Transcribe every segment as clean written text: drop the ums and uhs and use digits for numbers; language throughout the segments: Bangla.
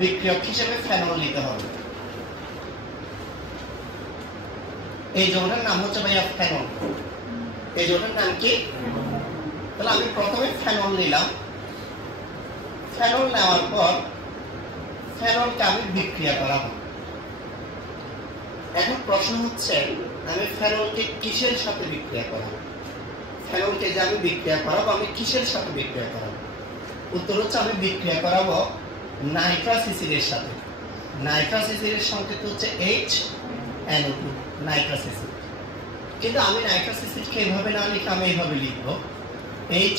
বিক্রিয়ক হিসেবে ফেনল নিতে হবে। এই যৌগটার নাম হচ্ছে ভাইয়া ফেনল। এই যৌগটার নাম কি? তাহলে আমি প্রথমে ফেনল নিলাম। ফেনল নেওয়ার পর ফেনলকে আমি বিক্রিয়া করাবো। এখন প্রশ্ন হচ্ছে আমি ফেনলকে কিসের সাথে বিক্রিয়া করাবো? ফেনলকে যে আমি বিক্রিয়া করাবো আমি কিসের সাথে বিক্রিয়া করাবো? উত্তর হচ্ছে আমি বিক্রিয়া করাবো নাইট্রাস অ্যাসিডের সাথে। নাইট্রাস অ্যাসিডের সংকেত হচ্ছে HNO2 নাইট্রাস অ্যাসিড। কিন্তু আমি নাইট্রাস অ্যাসিডকে এইভাবে না লিখে আমি এইভাবে লিখবো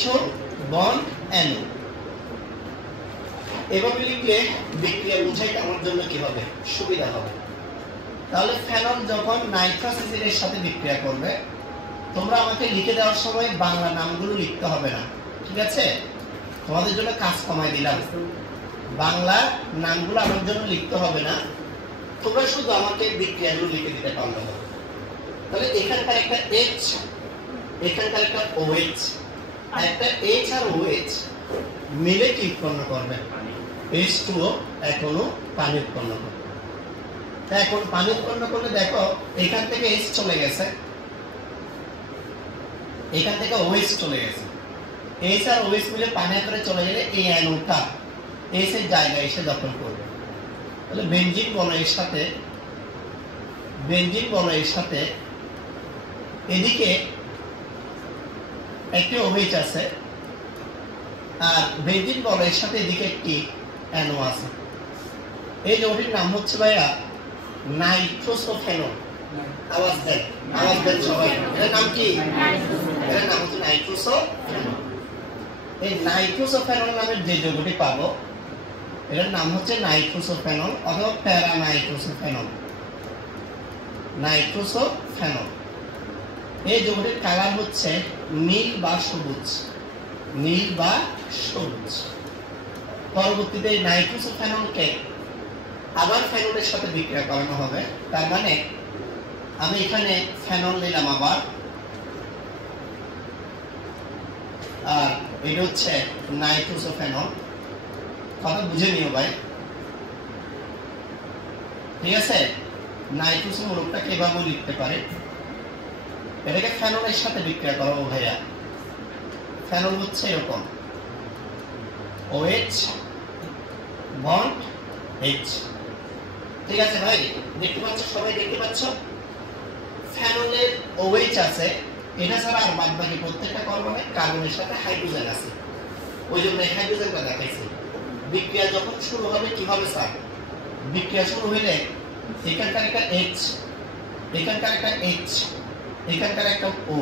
HO বন্ড NO। এভাবে লিখলে বিক্রিয়া বুঝাইতে আমার জন্য কি হবে? সুবিধা হবে। তাহলে ফেনল যখন নাইট্রাস অ্যাসিডের সাথে বিক্রিয়া করবে, তোমরা আমাকে লিখে দেওয়ার সময় বাংলা নামগুলো লিখতে হবে না, ঠিক আছে? তোমাদের জন্য কাজ কমাই দিলাম, বাংলা নামগুলো আমার জন্য লিখতে হবে না, তোমরা শুধু আমাকে বিক্রিয়াগুলো লিখে দিতে পারলে হবে। তাহলে এখানকার একটা H, এখানকার একটা OH, আর একটা H আর OH মিলে কি উৎপন্ন করবে? H2O এখনো পানি উৎপন্ন করবে। এখন পানি উৎপন্ন করলে দেখো এখান থেকে H চলে গেছে, এখান থেকে OH চলে গেছে। H আর OH মিলে পানি আকারে চলে গেলে এই অ্যানোটা H এর জায়গায় এসে দখল করবে। তাহলে বেনজিন বলয়ের সাথে এদিকে একটি OH আছে, আর বেনজিন বলয়ের সাথে এদিকে একটি NO আছে। এই যৌগটির নাম হচ্ছে ভাইয়া নাইট্রোসোফেনল। আওয়াজ দেন সবাই। এর নাম কি? এর নাম হচ্ছে নাইট্রোসোফেনল। এই নাইট্রোসোফেনল নামের যে যৌগটি পাবো এর নাম হচ্ছে নাইট্রোসোফেনল অথবা প্যারানাইট্রোসোফেনল। নাইট্রোসোফেনল এই যৌগটির কালার হচ্ছে নীল বা সবুজ, নীল বা সবুজ। পরবর্তীতে এই নাইট্রোসোফেনলকে আবার ফেনলের সাথে বিক্রিয়া করানো হবে। তার মানে আমি এখানে ফেনল নিলাম আবার, আর এটা হচ্ছে নাইট্রোসোফেনল। কথা বুঝে নিও ভাই, ঠিক আছে? নাইট্রোসো মূলকটাকে এভাবে লিখতে পারে। এটাকে ফেনলের সাথে বিক্রিয়া করাবো ভাইয়া। ফেনল হচ্ছে এরকম OH বন্ড H, ঠিক আছে ভাই? দেখতে পাচ্ছ সবাই, দেখতে পাচ্ছ ফেনলের OH আছে, এটা ছাড়া আর বাদ বাকি প্রত্যেকটা কার্বনে কার্বনের সাথে হাইড্রোজেন আছে, ওই জন্য হাইড্রোজেনটা দেখাইছি। বিক্রিয়া যখন শুরু হবে কি হবে স্যার? বিক্রিয়া শুরু হলে এখানকার একটা H, এখানকার একটা H, এখানকার একটা O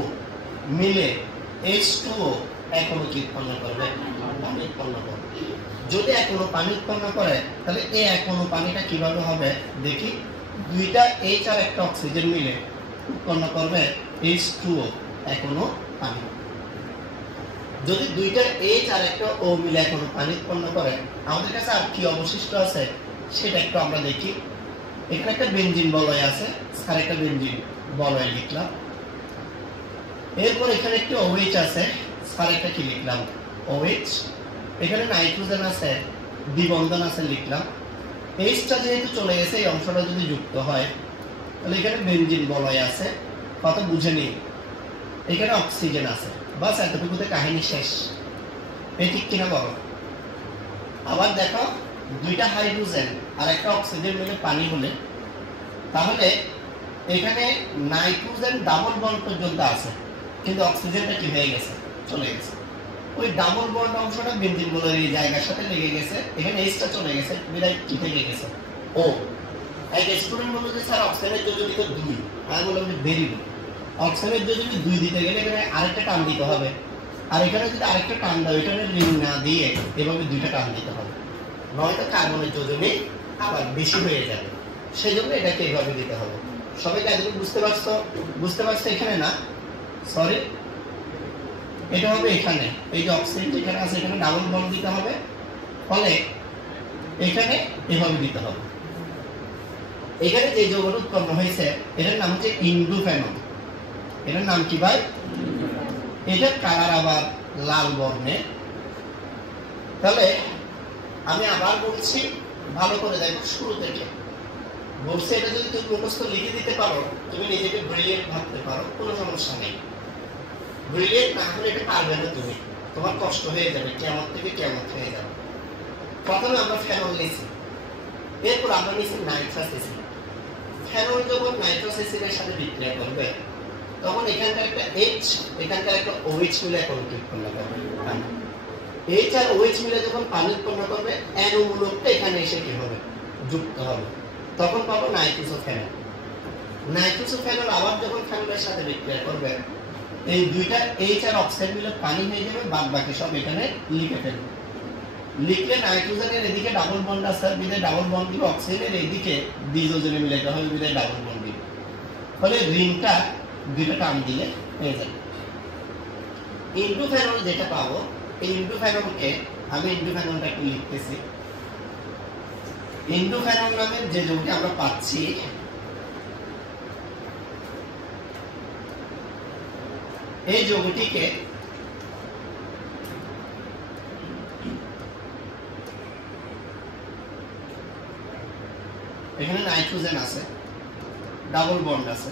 মিলে H2O এখনো কি উৎপন্ন করবে? পানি উৎপন্ন করবে। যদি এখনো পানি উৎপন্ন করে তাহলে এই এখনো পানিটা কিভাবে হবে দেখি। দুইটা H আর একটা অক্সিজেন মিলে উৎপন্ন করবে H2O এখনো পানি। যদি দুইটা H আর একটা O মিলে এখনো পানি উৎপন্ন করে, আমাদের কাছে আর কি অবশিষ্ট আছে সেটা একটু আমরা দেখি। এখানে একটা বেনজিন বলয় আছে, আর একটা বেনজিন বলয় লিখলাম। এরপর এখানে একটি OH আছে, আর একটা কি লিখলাম? OH। এখানে নাইট্রোজেন আছে, দ্বিবন্ধন আছে লিখলাম। Hটা যেহেতু চলে গেছে, এই অংশটা যদি যুক্ত হয় তাহলে এখানে বেনজিন বলয় আছে। কথা বুঝে নিই। এখানে অক্সিজেন আছে, বাস এতটুকুতে কাহিনী শেষ। এই ঠিক কিনা বলো? আবার দেখো দুইটা হাইড্রোজেন আর একটা অক্সিজেন মিলে পানি হলে তাহলে এখানে নাইট্রোজেন ডাবল বন্ড পর্যন্ত আছে, কিন্তু অক্সিজেনটা কি হয়ে গেছে? চলে গেছে। ওই ডাবল বন্ড অংশটা বেনজিন বলয়ের এই জায়গার সাথে লেগে গেছে, এখানে Hটা চলে গেছে, বিদায় কি থেকে গেছে? O। এক স্টুডেন্ট বলল যে স্যার অক্সিজেনের যোজনী তো 2। আমি বললাম যে ভেরি গুড। অক্সিজেনের যোজনী 2 দিতে গেলে এখানে আরেকটা টান দিতে হবে, আর এখানে যদি আরেকটা টান দাও এখানে রিং না দিয়ে এভাবে দুইটা টান দিতে হবে, নয়তো কার্বনের যোজনী আবার বেশি হয়ে যাবে। সেই জন্য এটাকে এইভাবে দিতে হবে। সবাই এতটুকু বুঝতে পারছো? বুঝতে পারছো? এখানে না, সরি, এটা হবে এখানে। এই যে অক্সিজেন যেখানে আছে এখানে ডাবল বন্ড দিতে হবে, ফলে এখানে এভাবে দিতে হবে। এখানে যে যৌগটা উৎপন্ন হয়েছে এটার নাম হচ্ছে ইন্ডোফেনল। এটার নাম কি ভাই? এটার কালার আবার লাল বর্ণে। তাহলে আমি আবার বলছি, ভালো করে দেখো শুরু থেকে বলছে, এটা যদি তুমি মুখস্থ লিখে দিতে পারো তুমি নিজেকে ব্রিলিয়েন্ট ভাবতে পারো, কোনো সমস্যা নেই। ব্রিলিয়েন্ট না হলে এটা পারবে না তুমি, তোমার কষ্ট হয়ে যাবে, কেমন থেকে কেমন হয়ে যাবে। প্রথমে আমরা ফেনল নিয়েছি, এরপর আমরা নিয়েছি নাইট্রাস অ্যাসিড। ফেনল যখন নাইট্রাস অ্যাসিডের সাথে বিক্রিয়া করবে তখন এখানকার একটা এইচ এখানকার একটা ওএইচ মিলে এখন উৎপন্ন করবে। এইচ আর ওএইচ মিলে যখন পানি উৎপন্ন করবে অ্যানো মূলকটা এখানে এসে কি হবে, যুক্ত হবে, তখন পাবো নাইট্রোসোফেনল। নাইট্রোসোফেনল আবার যখন ফেনলের সাথে বিক্রিয়া করবে এই দুইটা এইচ আর অক্সাইড মিলে পানি হয়ে যাবে, বাদ বাকি সব এখানে লিখে ফেলবে। লিখলে নাইট্রোজেনের এদিকে ডাবল বন্ড আছে, বিদায় ডাবল বন্ড দিবে, অক্সিজেনের এদিকে ডিজোজেনে মিলে এটা হবে, বিদায় ডাবল বন্ড দিবে, ফলে রিংটা দুইটা টান দিলে হয়ে যাবে। ইন্ডোফেনল যেটা পাবো, এই ইন্ডোফেনলকে আমি ইন্ডোফেনলটা একটু লিখতেছি। ইন্ডোফেনল নামের যে যৌগটি আমরা পাচ্ছি এই যৌগটিকে এখানে নাইট্রোজেন আছে, ডাবল বন্ড আছে।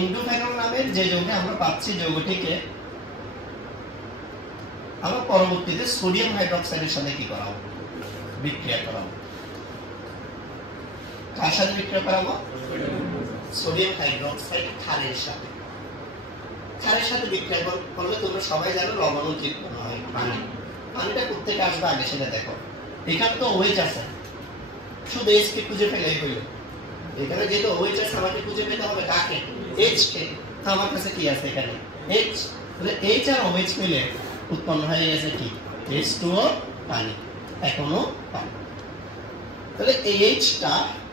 ইন্ডোফেনল নামের যে যৌগটি আমরা পাচ্ছি যৌগটিকে আমরা পরবর্তীতে সোডিয়াম হাইড্রোক্সাইডের সাথে কি করাবো, বিক্রিয়া করাবো। কার সাথে বিক্রিয়া করাবো? সোডিয়াম হাইড্রোক্সাইড ক্ষারের সাথে। ক্ষারের সাথে বিক্রিয়া করলে তোমরা সবাই জানো লবণ উৎপন্ন হয়, পানি। পানিটা কোত্থেকে আসবে আগে সেটা দেখো। এখানে তো ওএইচ আছে, শুধু এইচ কে খুঁজে ফেলেই হইল। এখানে যেহেতু ওএইচ আছে আমাকে খুঁজে পেতে হবে কাকে, এইচ কে। তো আমার কাছে কি আছে এখানে এইচ, তাহলে এইচ আর ওএইচ মিলে উৎপন্ন হয়ে গেছে কি H2O, পানি, এখনো পানি। তাহলে এই এইচটা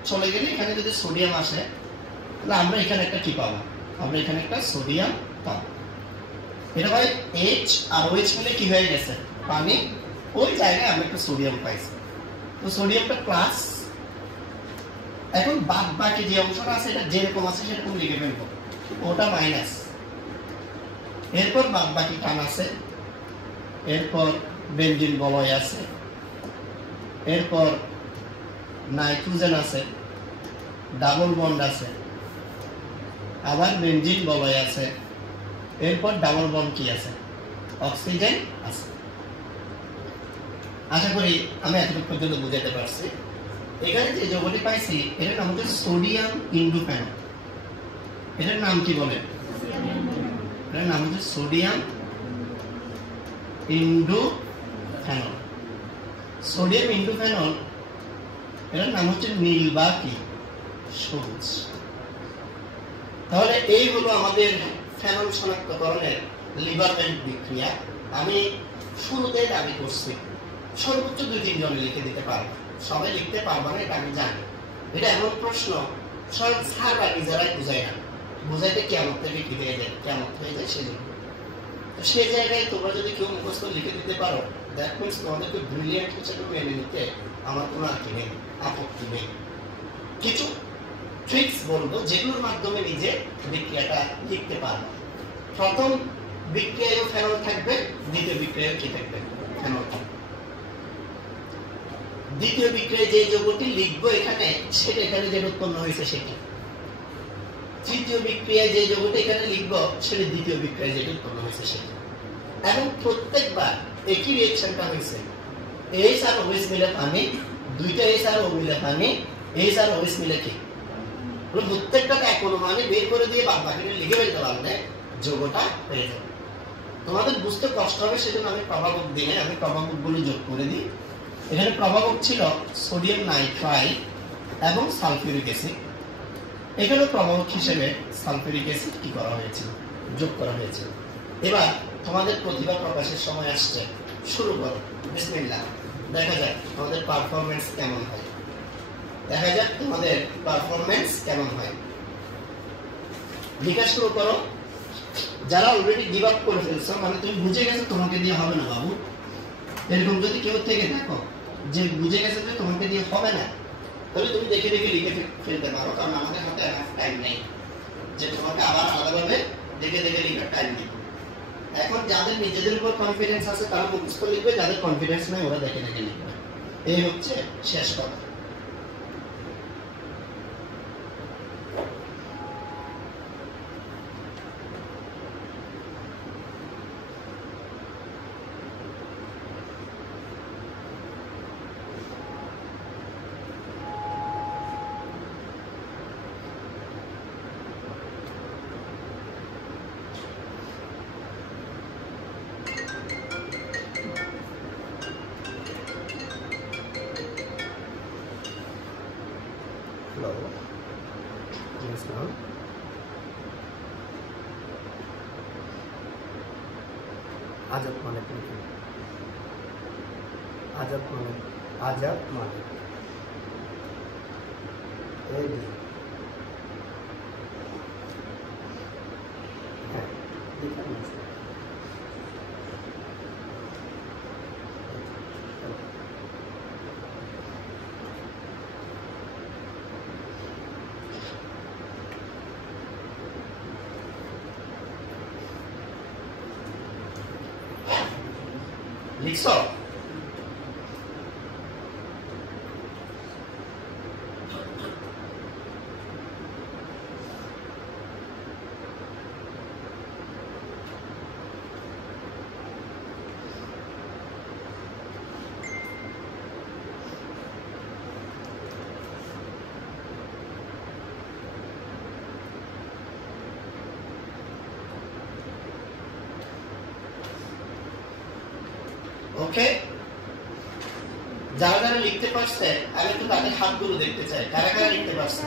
চলে গেলে এখানে যদি সোডিয়াম আসে তাহলে আমরা এখানে একটা কি পাবো, আমরা এখানে একটা সোডিয়াম পাবো। এটা ভাই এইচ আর ওএইচ মিলে কি হয়ে গেছে, পানি, ওই জায়গায় আমরা একটা সোডিয়াম পাইছি। তো সোডিয়ামটা প্লাস, এখন বাদ বাকি যে অংশটা আছে এটা যেরকম আছে সেরকম লিখে ফেলবো, ওটা মাইনাস। এরপর বাদ বাকি টান আছে, এরপর বেনজিন বলয় আছে, এরপর নাইট্রোজেন আছে, ডাবল বন্ড আছে, আবার বেনজিন বলয় আছে, এরপর ডাবল বন্ড কি আছে, অক্সিজেন আছে। আশা করি আমি এতটুকু পর্যন্ত বুঝাতে পারছি। এখানে যে যৌগটি পাইছি এটার নাম হচ্ছে সোডিয়াম ইন্ডোফেনল। এটার নাম কি বলে, এটার নাম হচ্ছে সোডিয়াম ইন্ডোফেনল। সোডিয়াম ইন্ডোফেনল এটার নাম হচ্ছে নীল বা কি সবুজ। তাহলে এই হলো আমাদের ফেনল শনাক্তকরণের লিবারম্যান্ট বিক্রিয়া। আমি শুরুতে দাবি করছি সর্বোচ্চ 2-3 জনে লিখে দিতে পারবে, সবাই লিখতে পারবে না এটা আমি জানি। এটা এমন প্রশ্ন স্বয়ং স্যার বা নিজেরাই বুঝায় না, বুঝাইতে কেমন থেকে কি হয়ে যায়, কেমন হয়ে যায় সেজন্য। সেই জায়গায় তোমরা যদি কেউ মুখস্থ লিখে দিতে পারো দ্যাট মিনস তোমাদেরকে ব্রিলিয়েন্ট হিসেবে মেনে নিতে আমার কোনো আপত্তি নেই। কিছু ট্রিক্স বলবো যেগুলোর মাধ্যমে নিজে বিক্রিয়াটা লিখতে পারবো। প্রথম বিক্রিয়ায়ও ফেনল থাকবে, দ্বিতীয় বিক্রিয়ায় কি থাকবে, ফেনল থাকবে। দ্বিতীয় বিক্রিয়ায় যে যৌগটি লিখবো এখানে সেটা এখানে যেটা উৎপন্ন হয়েছে সেটা। তৃতীয় বিক্রিয়ায় যে যৌগটি এখানে লিখবো সেটা দ্বিতীয় বিক্রিয়ায় যেটা উৎপন্ন হয়েছে সেটা। এবং প্রত্যেকবার একই রিঅ্যাকশনটা হয়েছে, এইচ আর ওএইচ মিলে পানি, দুইটা এইচ আর ও মিলে পানি, এইচ আর ওএইচ মিলে কি, প্রত্যেকটাতে এক অনুমানে বের করে দিয়ে বাদ বাকিটা লিখে ফেলতে পারলে যৌগটা হয়ে যাবে। তোমাদের বুঝতে কষ্ট হবে সেজন্য আমি প্রভাবক দিয়ে আমি প্রভাবকগুলো যোগ করে দিই। এখানে প্রভাবক ছিল সোডিয়াম নাইট্রাইড এবং সালফিউরিক অ্যাসিড। এখানে প্রভাবক হিসেবে সালফিউরিক অ্যাসিড কি করা হয়েছিল, যোগ করা হয়েছিল। এবার তোমাদের প্রতিভা প্রকাশের সময় আসছে, শুরু করো, বিসমিল্লাহ। দেখা যাক তোমাদের পারফরমেন্স কেমন হয়, দেখা যাক তোমাদের পারফরমেন্স কেমন হয়। লেখা শুরু করো। যারা অলরেডি গিভ আপ করে ফেলছো, মানে তুমি বুঝে গেছো তোমাকে দিয়ে হবে না বাবু, এরকম যদি কেউ থেকে দেখো যে বুঝে গেছে যে তোমাকে দিয়ে হবে না, তাহলে তুমি দেখে দেখে লিখে ফেলতে পারো, কারণ আমাদের হাতে টাইম নেই যে তোমাকে আবার আলাদাভাবে দেখে দেখে লিখার টাইম নেই। এখন যাদের নিজেদের উপর কনফিডেন্স আছে তারা মুখস্থ লিখবে, যাদের কনফিডেন্স নাই ওরা দেখে দেখে লিখবে। এই হচ্ছে শেষ কথা। Hello. Yes, ma'am. Ajab Malik. Ajab Malik. Ajab Malik. AD. হ্যাঁ, লিখা আছে। লিখছো? ওকে, যারা যারা লিখতে পারছে আমি একটু তাদের হাতগুলো দেখতে চাই। কারা কারা লিখতে পারছে?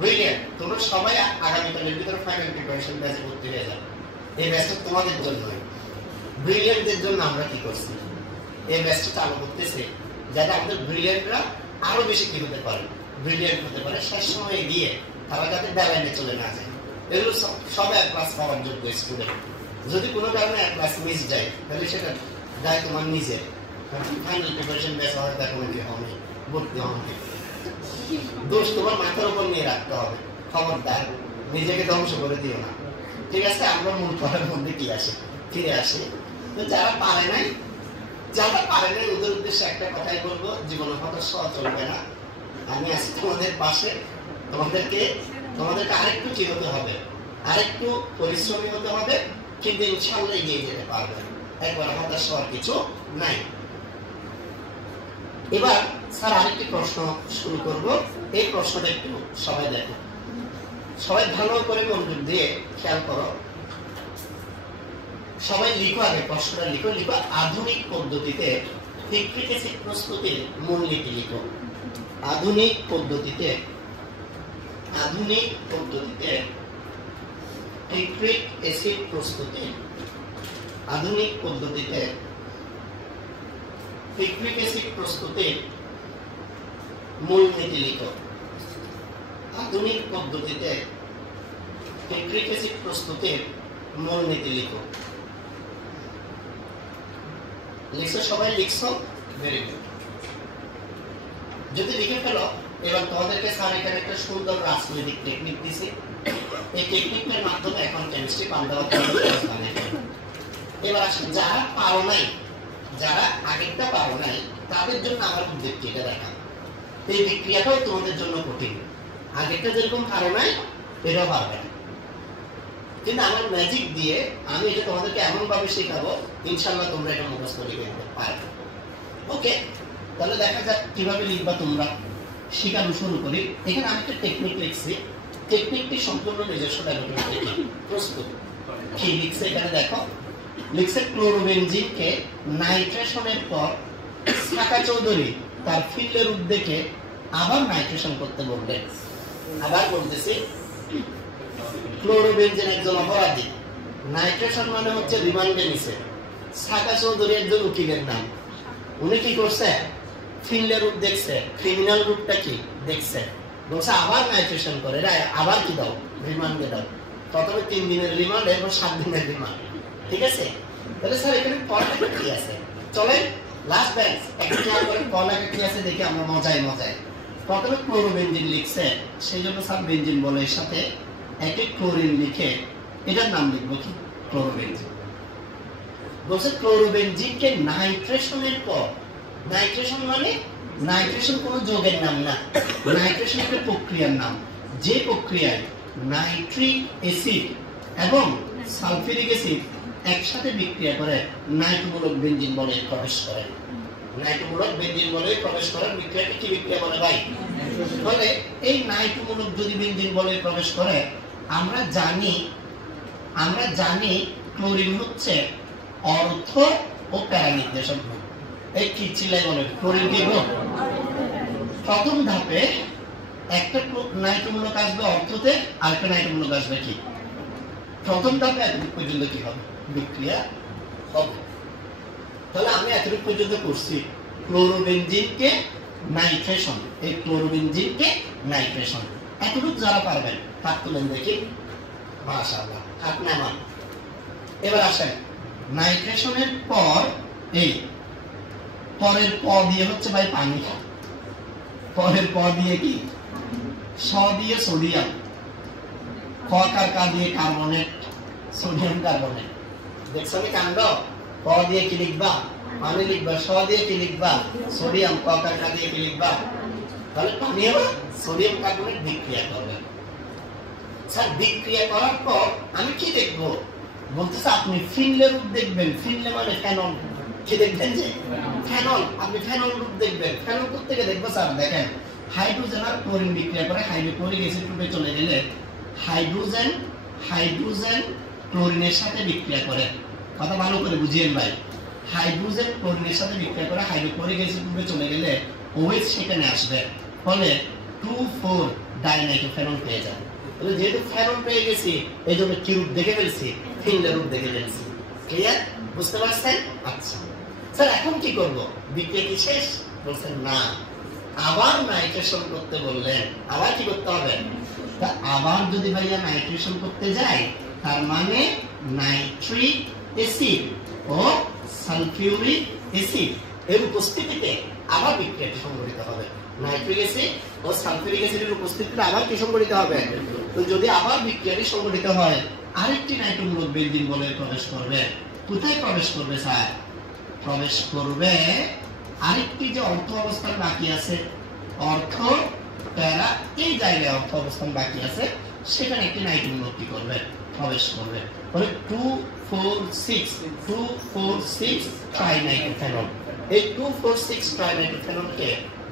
ব্রিলিয়ান্ট। তোমরা সবাই আগামীকালের ভিতরে ফাইনাল প্রিপারেশন ব্যাচে ভর্তি হয়ে যাবে। এই ব্যাচটা তোমাদের জন্যই। ব্রিলিয়ান্টদের জন্য আমরা কি করছি, এই ব্যাচটা চালু করতেছে যাতে আমাদের ব্রিলিয়ান্টরা আরো বেশি কি হতে পারে, ব্রিলিয়ান্ট হতে পারে, শেষ সময়ে গিয়ে তারা যাতে ব্যালাইনে চলে না যায়। এগুলো সব এক ক্লাস পাওয়ার যোগ্য স্টুডেন্ট। যদি কোনো কারণে এক ক্লাস মিস যায় তাহলে সেটা যায় তোমার নিজের। ফাইনাল প্রিপারেশন ব্যাচ হওয়ার দেখো নাকি হবে ভর্তি হবে, দোষ তোমার মাথার উপর নিয়ে রাখতে হবে। খবরদার নিজেকে ধ্বংস করে দিও না, ঠিক আছে? আমরা মূল করার মধ্যে কি আসে ফিরে আসে। তো যারা পারে নাই ওদের উদ্দেশ্যে একটা কথাই বলবো, জীবনে হতাশ হওয়া চলবে না। আমি আছি তোমাদের পাশে। তোমাদেরকে আরেকটু কি হতে হবে, আরেকটু পরিশ্রমী হতে হবে, কিন্তু ইনশাআল্লাহ এগিয়ে যেতে পারবে। একবার হতাশ হওয়ার কিছু নাই। এবার স্যার আরেকটি প্রশ্ন শুরু করব। এই প্রশ্নটা একটু সবাই দেখো, সবাই ভালো করে মনোযোগ দিয়ে খেয়াল করো। সবাই লিখো, আগে প্রশ্নটা লিখো। আধুনিক পদ্ধতিতে পিট্রিক অ্যাসিড প্রস্তুতির মূলনীতি লিখো। আধুনিক পদ্ধতিতে পিট্রিক অ্যাসিড প্রস্তুতির পিট্রিক অ্যাসিড প্রস্তুতির মূলনীতি লিখো। আধুনিক পদ্ধতিতে পিট্রিক অ্যাসিড প্রস্তুতির মূলনীতি লিখো। লিখছো? সবাই লিখছো? Very good. যদি লিখে ফেলো, এবার তোমাদেরকে স্যার এখানে একটা সুন্দর রাজনৈতিক টেকনিক দিছি। এই টেকনিকের মাধ্যমে এখন কেমিস্ট্রি পাল্টাও। এবার আসলে যারা পারো নাই, যারা আগেরটা পারো নাই, তাদের জন্য আমার বিক্রিয়াটা দেখা। এই বিক্রিয়াটাও তোমাদের জন্য কঠিন। আগেরটা যেরকম পারো নাই, এটাও পারবে না। কিন্তু আমার ম্যাজিক দিয়ে আমি এটা তোমাদেরকে এমন ভাবে শেখাবো, ইনশাআল্লাহ তোমরা এটা মুখস্থ লিখে নিতে পারবে। ওকে, তাহলে দেখা যাক কিভাবে লিখবা তোমরা। শেখানো শুরু করি। এখানে আমি একটা টেকনিক লিখছি। টেকনিকটি সম্পূর্ণ নিজস্ব ল্যাবরেটরি থেকে প্রস্তুত। কি লিখছে এখানে দেখো, লিখছে ক্লোরোবেনজিনকে নাইট্রেশনের পর সাকা চৌধুরী তার ফিল্ডের উদ্যোগে আবার নাইট্রেশন করতে বললেন। আবার বলতেছি, ক্লোরোবেনজিন একজন অপরাধী, নাইট্রেশন মানে হচ্ছে রিমান্ডে নিছে। সাকা চৌধুরী একজন উকিলের নাম। উনি কি করছে? ফিল্ডের রূপ দেখছে, ক্রিমিনাল রূপটা কি দেখছে, বলছে আবার নাইট্রেশন করে, আবার কি দাও, রিমান্ডে দাও। প্রথমে 3 দিনের রিমান্ড, এরপর 7 দিনের রিমান্ড। ঠিক আছে? তাহলে স্যার এখানে পড়াটা কি আছে? চলেন লাস্ট ব্যাচ একটা খেয়াল করে পড়াটা কি আছে দেখি আমরা মজায়। প্রথমে ক্লোরোবেনজিন লিখছে, সেই জন্য স্যার বেনজিন বলে এর সাথে একটি ক্লোরিন লিখে এটার নাম লিখবো কি? ক্লোরোবেনজিন। বলছে ক্লোরোবেনজিনকে নাইট্রেশনের পর, নাইট্রেশন মানে নাইট্রেশন কোনো যৌগের নাম না, নাইট্রেশন একটা প্রক্রিয়ার নাম, যে প্রক্রিয়ায় নাইট্রিক অ্যাসিড এবং সালফিউরিক অ্যাসিড একসাথে বিক্রিয়া করে নাইট্রোমূলক বেনজিন বলয়ে প্রবেশ করে। নাইট্রোমূলক বেনজিন বলয়ে প্রবেশ করার বিক্রিয়াকে কি বিক্রিয়া বলে ভাই? বলে এই নাইট্রোমূলক যদি বেনজিন বলয়ে প্রবেশ করে, আমরা জানি ক্লোরিন হচ্ছে অর্থ ও প্যারা নির্দেশক। এই কি চিল্লাই বলে ক্লোরিন কি গ্রুপ? প্রথম ধাপে একটা নাইট্রোমূলক আসবে অর্থতে, আরেকটা নাইট্রোমূলক আসবে কি? প্রথম ধাপে এতটুকু পর্যন্ত কি হবে? বিক্রিয়া হবে। তাহলে আমি এতটুকু পর্যন্ত করছি ক্লোরোবেনজিনকে নাইট্রেশন, এই ক্লোরোবেনজিনকে নাইট্রেশন। এতটুকু যারা পারবেন হাত তুলেন দেখি। মাশাআল্লাহ, হাত নামান। এবার আসেন নাইট্রেশনের পর এই পরের প দিয়ে হচ্ছে ভাই পানি, পরের প দিয়ে কি? স দিয়ে সোডিয়াম, ক কা দিয়ে কার্বনেট, সোডিয়াম কার্বনেট। দেখছো নি কাণ্ড? ক দিয়ে কি লিখবা? পানি লিখবা। স দিয়ে কি লিখবা? সোডিয়াম। ক কা দিয়ে কি লিখবা? তাহলে পানি হবে সোডিয়াম কার্বনেট বিক্রিয়া করবে। স্যার বিক্রিয়া করার পর আমি কি দেখবো? বলতেছে আপনি ফিনলে রূপ দেখবেন। ফিনলে মানে ফেনল। কি দেখবেন? যে ফেনল। আপনি ফেনল রূপ দেখবেন। ফেনল করতে গিয়ে দেখবো স্যার দেখেন হাইড্রোজেন আর ক্লোরিন বিক্রিয়া করে হাইড্রোক্লোরিক অ্যাসিড রূপে চলে গেলে হাইড্রোজেন ক্লোরিনের সাথে বিক্রিয়া করে। কথা ভালো করে বুঝিয়েন ভাই। হাইড্রোজেন ক্লোরিনের সাথে বিক্রিয়া করে হাইড্রোক্লোরিক অ্যাসিড রূপে চলে গেলে OH সেখানে আসবে, ফলে 2,4 ডাইনাইট্রোফেনল পেয়ে যায়। তাহলে যেহেতু ফেনল পেয়ে গেছি, এই জন্য কি রূপ দেখে ফেলছি? ফিনলে রূপ দেখে ফেলছি। ক্লিয়ার? বুঝতে পারছেন? আচ্ছা স্যার এখন কি করব? বিক্রিয়া কি শেষ? বলছেন না, আবার নাইট্রেশন করতে বললেন। আবার কি করতে হবে? তা আবার যদি ভাইয়া নাইট্রেশন করতে যাই, তার মানে নাইট্রিক অ্যাসিড ও সালফিউরিক অ্যাসিড এর উপস্থিতিতে আবার বিক্রিয়াটি সংঘটিত হবে। নাইট্রিক অ্যাসিড ও সালফিউরিক অ্যাসিডের উপস্থিতিতে আবার কি সংঘটিত হবে? তো যদি আবার বিক্রিয়াটি সংঘটিত হয়, আরেকটি নাইট্রোমূলক বেনজিন বলয়ে প্রবেশ করবে। কোথায় প্রবেশ করবে স্যার? প্রবেশ করবে আরেকটি যে অর্থ অবস্থান বাকি আছে, অর্থ প্যারা, এই জায়গায় অর্থ অবস্থান বাকি আছে, সেখানে একটি নাইট্রোমূলক কি করবে? প্রবেশ করবে। তাহলে 2,4,6 ট্রাইনাইট্রোফেনল। এই 2,4,6 ট্রাইনাইট্রোফেনলকে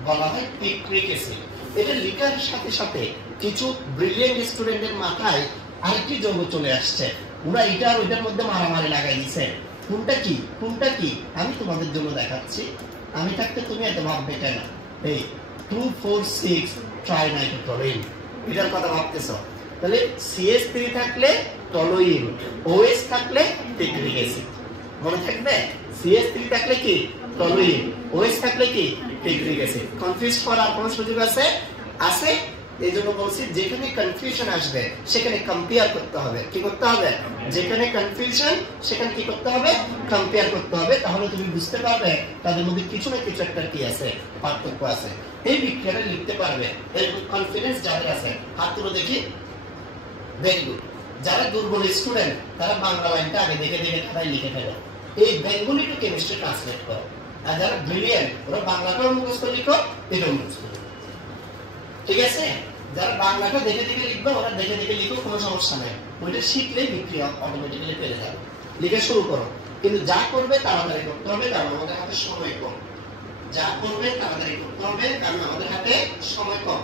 বলা হয় পিক্রিক অ্যাসিড। এটা লেখার সাথে সাথে কিছু ব্রিলিয়েন্ট স্টুডেন্টের মাথায় আরেকটি যৌগ চলে আসছে। ওরা এটা আর ওইটার মধ্যে মারামারি লাগাই দিছে। কোনটা কি কোনটা কি আমি তোমাদের জন্য দেখাচ্ছি। আমি থাকতে তুমি এত ভাববে কেন? এই 2,4,6 ট্রাইনাইট্রোটলুইন, এটার কথা ভাবতেছো। তাহলে CH3 থাকলে টলুইন, OH থাকলে পিক্রিক অ্যাসিড। মনে থাকবে? CH3 থাকলে কি? টলুইন, OH থাকলে কি? Picric acid. কনফিউজ করার কোনো সুযোগ আছে? আছে। এই জন্য বলছি যেখানে কনফিউশন আসবে সেখানে কম্পেয়ার করতে হবে। কি করতে হবে? যেখানে কনফিউশন সেখানে কি করতে হবে? কম্পেয়ার করতে হবে। তাহলে তুমি বুঝতে পারবে তাদের মধ্যে কিছু না কিছু একটা কি আছে, পার্থক্য আছে। এই বিক্রিয়াটা লিখতে পারবে। এর কনফিডেন্স যাদের আছে হাত তুলে দেখি। Very good. যারা দুর্বল স্টুডেন্ট তারা বাংলা লাইনটা আগে দেখে দেখে খাতায় লিখে ফেলো। এই বেঙ্গলি টু কেমিস্ট্রি ট্রান্সলেট করো। আর যারা ব্রিলিয়েন্ট ওরা বাংলাটাও মুখস্থ লিখো, এটাও মুখস্থ লিখো। ঠিক আছে? যারা বাংলাটা দেখে দেখে লিখবে ওরা দেখে দেখে লিখো, কোনো সমস্যা নেই। ওইটা শিখলেই বিক্রিয়া অটোমেটিক্যালি পেরে যাবে। লিখে শুরু করো। কিন্তু যা করবে তাড়াতাড়ি করতে হবে, কারণ আমাদের হাতে সময় কম। যা করবে তাড়াতাড়ি করতে হবে, কারণ আমাদের হাতে সময় কম।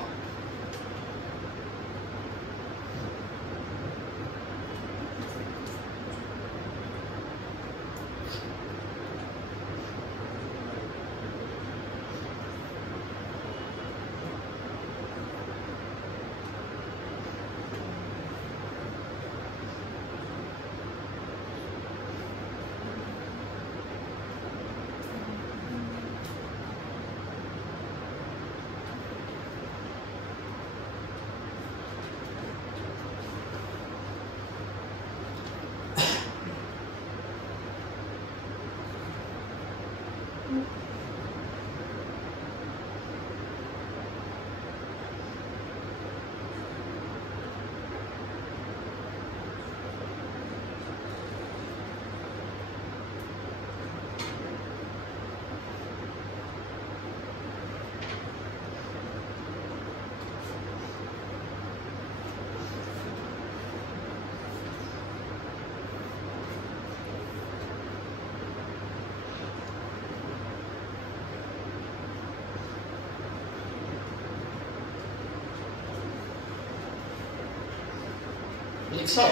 লিখছো?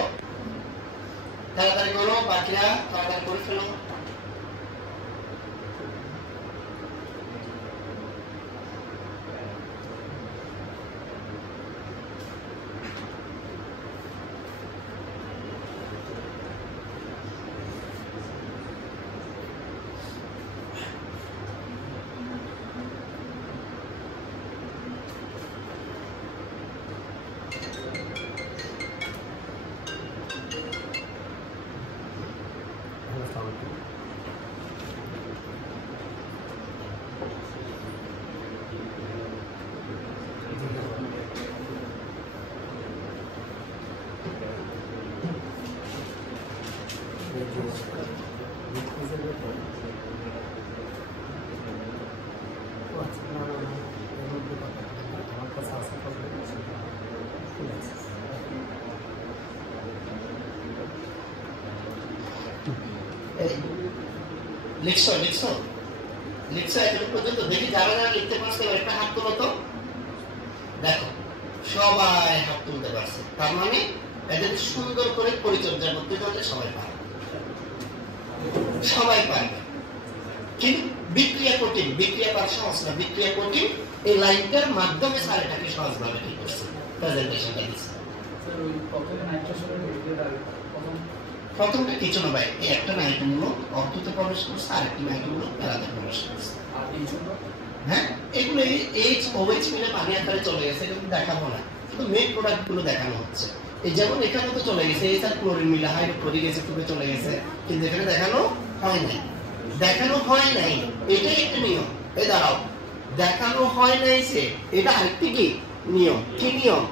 তাড়াতাড়ি করো, বাকিরা তাড়াতাড়ি করে ফেলো। লিখছো লিখছো লিখছো এখন পর্যন্ত? দেখি যারা যারা লিখতে পারছে একটা হাত তোলো তো। দেখো সবাই হাত তুলতে পারছে, তার মানে এদের সুন্দর করে পরিচর্যা করতে পারলে সবাই পারবে, সবাই পারবে। কিন্তু বিক্রিয়া কঠিন, বিক্রিয়া পাওয়া সহজ না, বিক্রিয়া কঠিন। এই লাইনটার মাধ্যমে স্যার এটাকে সহজভাবে ঠিক করছে, প্রেজেন্টেশনটা দিচ্ছে। প্রথমটা কিছু না ভাই, এই একটা নাইট্রোমূলক অর্থতে প্রবেশ করছে, আরেকটি নাইট্রোমূলক প্যারাতে প্রবেশ করছে। হ্যাঁ, এগুলো এইচ ওএইচ মিলে পানি আকারে চলে গেছে, এটা দেখাবো না, শুধু মেন প্রোডাক্ট গুলো দেখানো হচ্ছে। এই যেমন এখানে তো চলে গেছে, এইচ আর ক্লোরিন মিলে হাইড্রোক্লোরিক অ্যাসিড থেকে চলে গেছে, কিন্তু এখানে দেখানো হয় নাই। দেখানো হয় নাই এটাই একটা নিয়ম। এই দাঁড়াও, দেখানো হয় নাই সে, এটা আরেকটি কি নিয়ম? কি নিয়ম?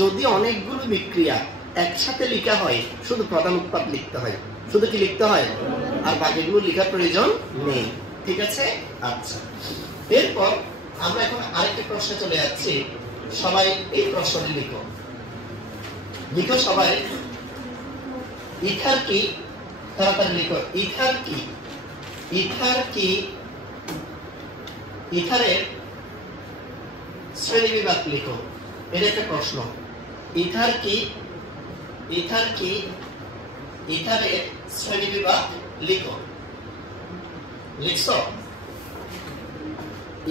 যদি অনেকগুলো বিক্রিয়া একসাথে লেখা হয়, শুধু প্রধান উৎপাদ লিখতে হয়, শুধু কি লিখতে হয়, আর বাকিগুলো লেখার প্রয়োজন নেই। ঠিক আছে? আচ্ছা, এরপর আমরা এখন আরেকটা প্রশ্নে চলে যাচ্ছি। সবাই এই প্রশ্নটি লিখো, লিখো সবাই। ইথার কি? তাড়াতাড়ি লিখো। ইথার কি? ইথার কি? ইথারের শ্রেণীবিভাগ লিখো। এটা একটা প্রশ্ন। ইথার কি? ইথার কি? ইথারের শ্রেণীবিভাগ লিখো। লিখছো?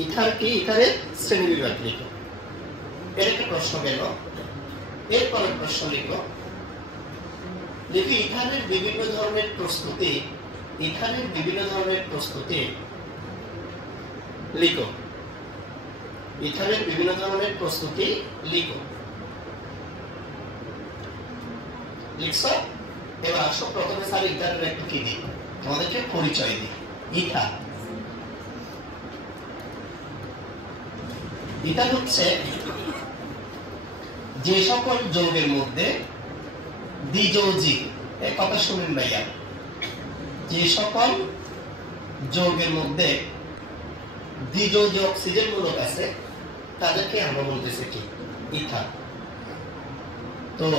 ইথার কি? ইথারের শ্রেণীবিভাগ লিখো। এর একটা প্রশ্ন গেল। এরপরের প্রশ্ন লিখো। লিখো ইথারের বিভিন্ন ধরনের প্রস্তুতি। ইথারের বিভিন্ন ধরনের প্রস্তুতি লিখো। ইথারের বিভিন্ন ধরনের প্রস্তুতি লিখো। লিখছো? এবার আসো, প্রথমে স্যার ইথারের একটু কি দিই, তোমাদেরকে পরিচয় দিই। ইথার, ইথার হচ্ছে যে সকল যৌগের মধ্যে দ্বিযৌজিক, এই কথা শুনেন ভাইয়া, যে সকল যৌগের মধ্যে দ্বিযৌজি অক্সিজেন মূলক আছে তাদেরকে আমরা বলতেছি কি? ইথার। তো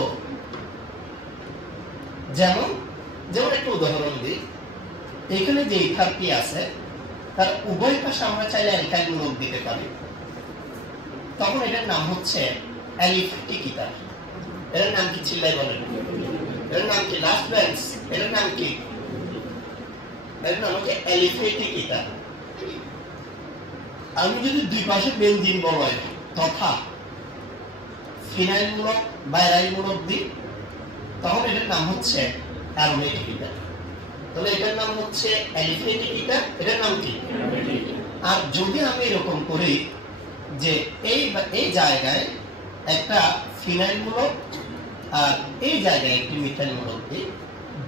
যেমন যেমন একটা উদাহরণ দিই, এখানে যে ইথার কি আছে তার উভয় পাশে আমরা চাইলে অ্যালকাইল মূলক দিতে পারি, তখন এটার নাম হচ্ছে অ্যালিফ্যাটিক ইথার। এর নাম কি চিল্লাই বলেন? এর নাম কি? লাস্ট বেঞ্চ, এর নাম কি? এর নাম হচ্ছে অ্যালিফ্যাটিক ইথার। আমি যদি দুই পাশে বেনজিন বলয় তথা ফিনাইল মূলক বা অ্যারাইল মূলক দিই, তখন এটার নাম হচ্ছে অ্যারোমেটিক ইথার। তাহলে এটার নাম হচ্ছে অ্যালিফ্যাটিক ইথার, এটার নাম কি? আর যদি আমি এরকম করি যে এই জায়গায় একটা ফিনাইল মূলক আর এই জায়গায় একটি মিথাইল মূলক দিই,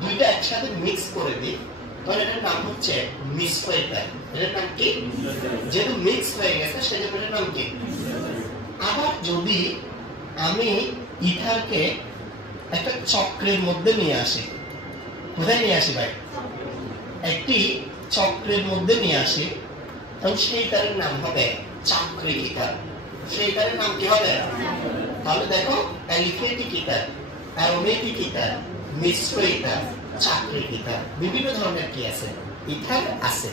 দুইটা একসাথে মিক্স করে দিই, তাহলে এটার নাম হচ্ছে মিশ্র ইথার। এটার নাম কি? যেহেতু মিক্স হয়ে গেছে সেজন্য এটার নাম কি? আবার যদি আমি ইথারকে একটা চক্রের মধ্যে নিয়ে আসি, কোথায় নিয়ে আসি ভাই? একটি চক্রের মধ্যে নিয়ে আসি, তখন সেই ইথারের নাম হবে চাক্রিক ইথার। সেই ইথারের নাম কি হবে? তাহলে দেখো, অ্যালিফ্যাটিক ইথার, অ্যারোমেটিক ইথার, মিশ্র ইথার, চাক্রিক ইথার, বিভিন্ন ধরনের কি আছে? ইথার আছে।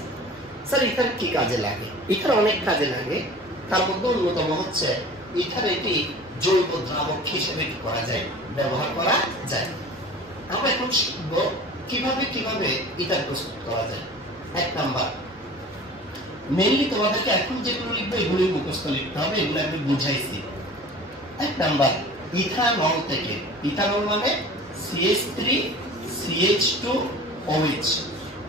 স্যার ইথার কি কাজে লাগে? ইথার অনেক কাজে লাগে, তার মধ্যে অন্যতম হচ্ছে ইথার একটি জৈব দ্রাবক হিসেবে কি করা যায়, ব্যবহার করা যায়। আমরা এখন শিখব কিভাবে কিভাবে ইথার প্রস্তুত করা যায়। 1 নাম্বার, মেইনলি তোমাদেরকে এখন যেগুলো লিখবে এগুলো মুখস্থ লিখতে হবে, এগুলো আমি বুঝাইছি। 1 নাম্বার, ইথানল থেকে, ইথানল মানে CH3CH2OH,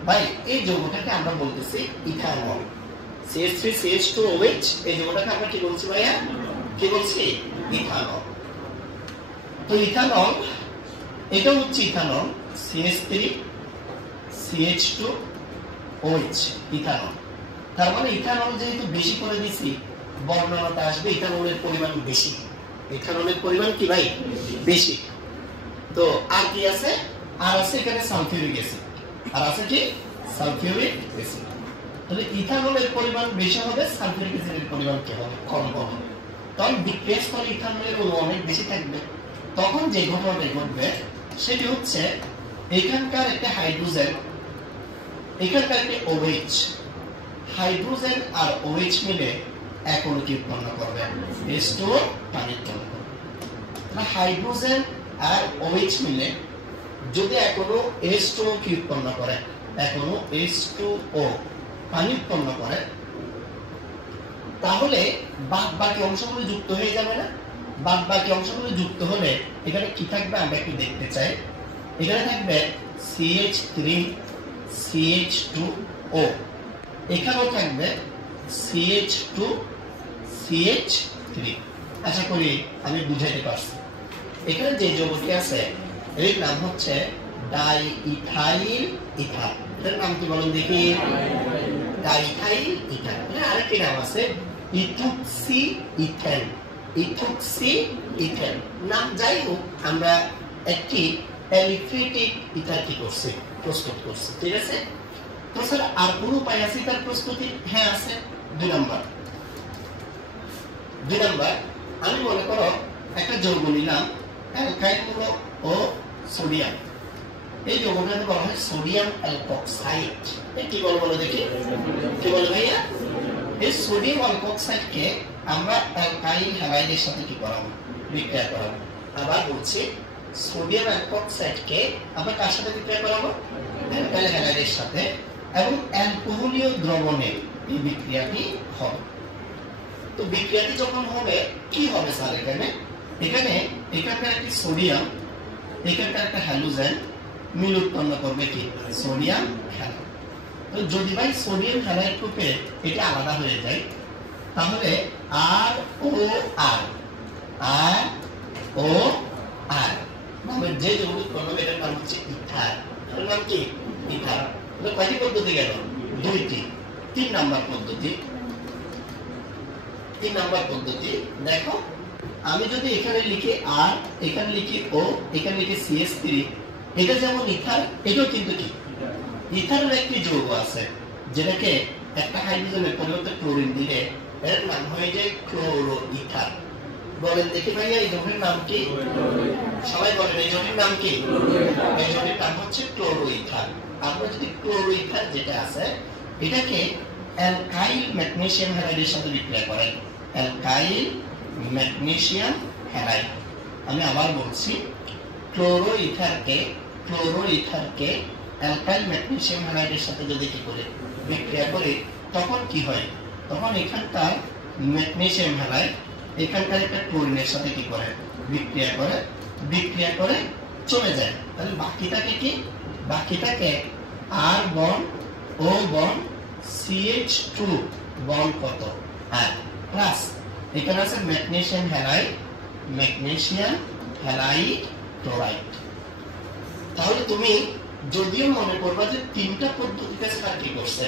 ভাই এই যৌগটাকে আমরা বলতেছি ইথানল। CH3CH2OH এই যৌগটাকে আমরা কি বলছি ভাইয়া, কি বলছি, ইথানল। তো ইথানল, এটা হচ্ছে ইথানল CH3CH2OH, ইথানল। তার মানে ইথানল যেহেতু বেশি করে দিছি, বর্ণনাতে আসবে ইথানলের পরিমাণ বেশি। ইথানলের পরিমাণ কি ভাই, বেশি। তো আর কি আছে, আর আছে এখানে সালফিউরিক অ্যাসিড, আর আছে কি সালফিউরিক অ্যাসিড। তাহলে ইথানলের পরিমাণ বেশি হবে, সালফিউরিক অ্যাসিডের পরিমাণ কি হবে, কম হবে। তখন বিক্রিয়ার ফলে ইথানলের অণু অনেক বেশি থাকবে। তখন যে ঘটনাটা ঘটবে সেটি হচ্ছে এখানকার একটা হাইড্রোজেন, এখানকার একটা OH, হাইড্রোজেন আর OH মিলে এক অণু কি উৎপন্ন করবে, H2O পানি উৎপন্ন করবে। হাইড্রোজেন আর OH মিলে যদি এক অণু H2O কি উৎপন্ন করে, এক অণু H2O পানি উৎপন্ন করে, তাহলে বাদ বাকি অংশগুলো যুক্ত হয়ে যাবে না। বাদ বাকি অংশগুলো যুক্ত হলে এখানে কি থাকবে আমরা একটু দেখতে চাই। এখানে থাকবে CH3CH2O, এখানেও থাকবে CH2CH3। আশা করি আমি বুঝাইতে পারছি। এখানে যে যৌগটি আছে এর নাম হচ্ছে ডাইইথাইল ইথার। এর নাম কি বলেন দেখি, ডাইইথাইল ইথার। এর আরেকটি নাম আছে ইথোক্সি ইথেন, ইথোক্সি ইথেন। নাম যাই হোক, আমরা একটি অ্যালিফেটিক ইথার কি করছি, প্রস্তুত করছি, ঠিক আছে। তো স্যার আর কোন উপায় আছে ইথার প্রস্তুতি? হ্যাঁ আছে। 2 নাম্বার, আমি মনে করো একটা যৌগ নিলাম, অ্যালকাইল মূলক ও সোডিয়াম। এই যৌগটাকে বলা হয় সোডিয়াম অ্যালকক্সাইড। কি বলবো দেখি, কি বলে ভাইয়া, এই সোডিয়াম অ্যালকক্সাইডকে আমরা অ্যালকাইল হ্যালাইডের সাথে কি করাবো, বিক্রিয়া করাবো। আবার বলছি, সোডিয়াম অ্যালকক্সাইডকে আমরা কার সাথে বিক্রিয়া করাবো, অ্যালকাইল হ্যালাইডের সাথে, এবং অ্যালকোহলীয় দ্রবণে এই বিক্রিয়াটি হবে। তো বিক্রিয়াটি যখন হবে কি হবে স্যার, এখানকার একটি সোডিয়াম, এখানকার একটা হ্যালোজেন মিল উৎপন্ন করবে কি, সোডিয়াম হ্যালাইড। তো যদি ভাই সোডিয়াম হ্যালাইড রূপে এটা আলাদা হয়ে যায়, তাহলে ROR নামের যে যৌগ উৎপন্ন হবে এটার নাম হচ্ছে ইথার। এটার নাম কি, ইথার। কয়টি পদ্ধতি গেল, 2টি। 3 নাম্বার পদ্ধতি, দেখো আমি যদি এখানে লিখি R, এখানে লিখি O, এখানে লিখি CH3, এটা যেমন ইথার, এটাও কিন্তু কি ইথারের একটি যৌগ আছে, যেটাকে একটা হাইড্রোজেনের পরিবর্তে ক্লোরিন দিলে এর নাম হয়ে যায় ক্লোরো ইথার। বলেন দেখি ভাইয়া এই যৌগের নাম কি, সবাই বলেন এই যৌগের নাম কি, এই যৌগের নাম হচ্ছে ক্লোরো ইথার। আমরা যদি ক্লোরো ইথার যেটা আছে এটাকে অ্যালকাইল ম্যাগনেসিয়াম হ্যালাইডের সাথে বিক্রিয়া করেন, অ্যালকাইল ম্যাগনেসিয়াম হ্যালাইড। আমি আবার বলছি, ক্লোরো ইথারকে অ্যালকাইল ম্যাগনেসিয়াম হ্যালাইডের সাথে যদি কি করে বিক্রিয়া করে, তখন কি হয়, তখন এখানকার ম্যাগনেসিয়াম হ্যালাইড এখানকার একটা ক্লোরিনের সাথে কি করে বিক্রিয়া করে চলে যায়। তাহলে বাকিটাকে R bond O bond CH2 bond কত আর প্লাস এখানে আছে ম্যাগনেসিয়াম হ্যালাইড ক্লোরাইড। তাহলে তুমি যদিও মনে করবা যে 3টা পদ্ধতিতে স্যার কি করছে,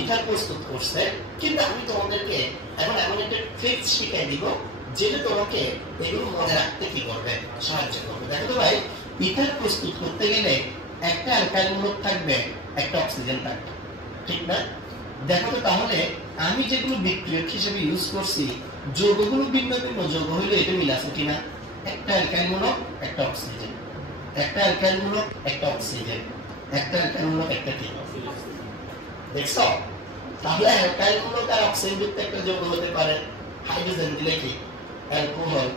ইথার প্রস্তুত করছে, কিন্তু আমি তোমাদেরকে এখন এমন একটা ট্রিক্স শিখিয়ে দিব যেটা তোমাকে এগুলো মনে রাখতে কি করবে, সাহায্য করবে। দেখো তো ভাই, ইথার প্রস্তুত করতে গেলে একটা অ্যালকাইল মূলক থাকবে, একটা অক্সিজেন থাকবে, ঠিক না? দেখো তো তাহলে আমি যেগুলো বিক্রিয়ক হিসেবে ইউজ করছি, যৌগগুলো ভিন্ন ভিন্ন যৌগ হইলে এটা মিল আছে কিনা, একটা অ্যালকাইল মূলক একটা অক্সিজেন, একটা অ্যালকাইল মূলক একটা অক্সিজেন, একটা অ্যালকাইল মূলক একটা কি, দেখছো? তাহলে অ্যালকাইল মূলক আর অক্সিজেন যুক্ত একটা যৌগ হতে পারে, হাইড্রোজেন দিলে কি অ্যালকোহল,